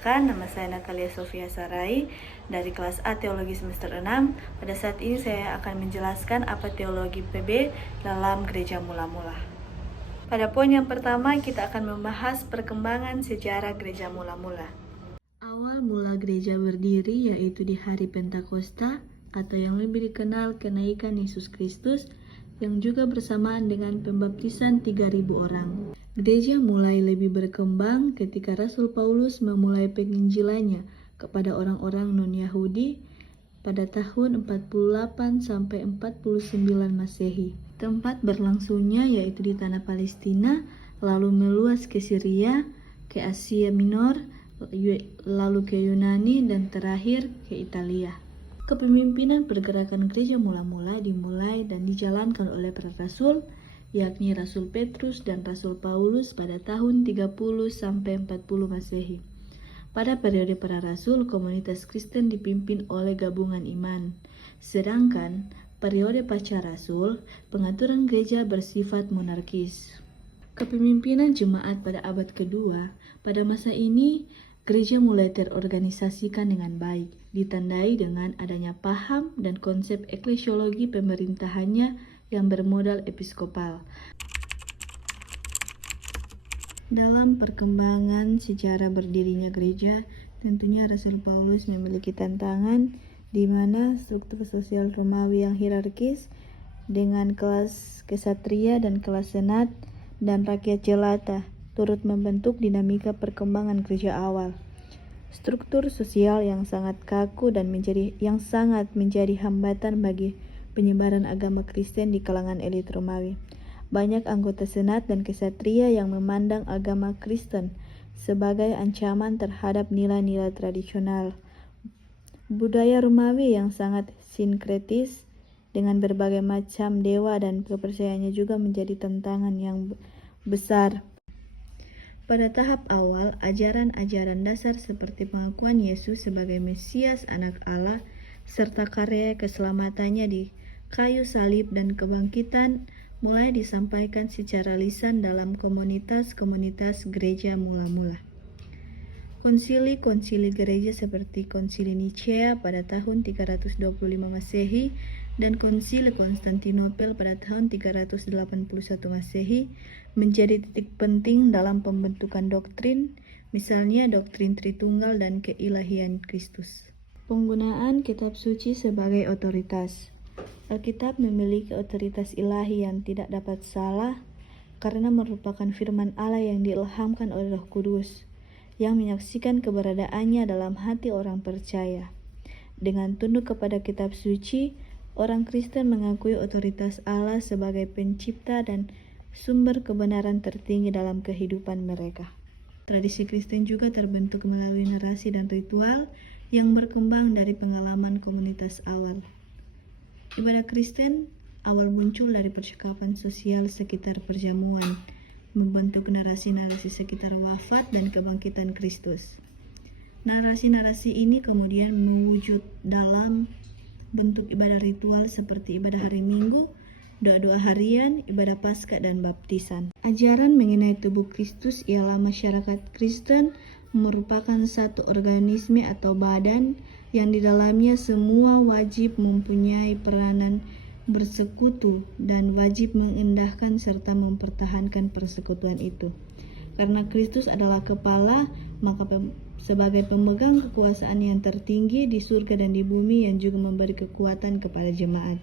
Perkenalkan, nama saya Natalia Sofia Sarai dari kelas A Teologi semester 6. Pada saat ini saya akan menjelaskan apa teologi PB dalam gereja mula-mula. Pada poin yang pertama, kita akan membahas perkembangan sejarah gereja mula-mula. Awal mula gereja berdiri yaitu di hari Pentakosta atau yang lebih dikenal kenaikan Yesus Kristus, yang juga bersamaan dengan pembaptisan 3.000 orang. Gereja mulai lebih berkembang ketika Rasul Paulus memulai penginjilannya kepada orang-orang non-Yahudi pada tahun 48 sampai 49 Masehi. Tempat berlangsungnya yaitu di tanah Palestina, lalu meluas ke Syria, ke Asia Minor, lalu ke Yunani, dan terakhir ke Italia. Kepemimpinan pergerakan gereja mula-mula dimulai dan dijalankan oleh para rasul, yakni Rasul Petrus dan Rasul Paulus pada tahun 30 sampai 40 Masehi. Pada periode para rasul, komunitas Kristen dipimpin oleh gabungan iman. Sedangkan periode pasca rasul, pengaturan gereja bersifat monarkis. Kepemimpinan jemaat pada abad kedua, pada masa ini gereja mulai terorganisasikan dengan baik, ditandai dengan adanya paham dan konsep eklesiologi pemerintahannya yang bermodal episkopal. Dalam perkembangan sejarah berdirinya gereja, tentunya Rasul Paulus memiliki tantangan di mana struktur sosial Romawi yang hierarkis dengan kelas kesatria dan kelas senat dan rakyat jelata turut membentuk dinamika perkembangan gereja awal. Struktur sosial yang sangat kaku dan sangat menjadi hambatan bagi penyebaran agama Kristen di kalangan elit Romawi. Banyak anggota senat dan kesatria yang memandang agama Kristen sebagai ancaman terhadap nilai-nilai tradisional. Budaya Romawi yang sangat sinkretis dengan berbagai macam dewa dan kepercayaannya juga menjadi tantangan yang besar. Pada tahap awal, ajaran-ajaran dasar seperti pengakuan Yesus sebagai Mesias Anak Allah, serta karya keselamatannya di kayu salib dan kebangkitan mulai disampaikan secara lisan dalam komunitas-komunitas gereja mula-mula. Konsili-konsili gereja seperti Konsili Nicea pada tahun 325 Masehi dan Konsili Konstantinopel pada tahun 381 Masehi menjadi titik penting dalam pembentukan doktrin, misalnya doktrin Tritunggal dan keilahian Kristus. Penggunaan kitab suci sebagai otoritas. Alkitab memiliki otoritas ilahi yang tidak dapat salah karena merupakan firman Allah yang diilhamkan oleh Roh Kudus, yang menyaksikan keberadaannya dalam hati orang percaya. Dengan tunduk kepada kitab suci, orang Kristen mengakui otoritas Allah sebagai pencipta dan sumber kebenaran tertinggi dalam kehidupan mereka. Tradisi Kristen juga terbentuk melalui narasi dan ritual yang berkembang dari pengalaman komunitas awal. Ibadah Kristen awal muncul dari percakapan sosial sekitar perjamuan, membentuk narasi-narasi sekitar wafat dan kebangkitan Kristus. Narasi-narasi ini kemudian mewujud dalam bentuk ibadah ritual seperti ibadah hari Minggu, doa-doa harian, ibadah Paskah, dan baptisan. Ajaran mengenai tubuh Kristus ialah masyarakat Kristen merupakan satu organisme atau badan yang di dalamnya semua wajib mempunyai peranan bersekutu dan wajib mengindahkan serta mempertahankan persekutuan itu. Karena Kristus adalah kepala, maka sebagai pemegang kekuasaan yang tertinggi di surga dan di bumi yang juga memberi kekuatan kepada jemaat.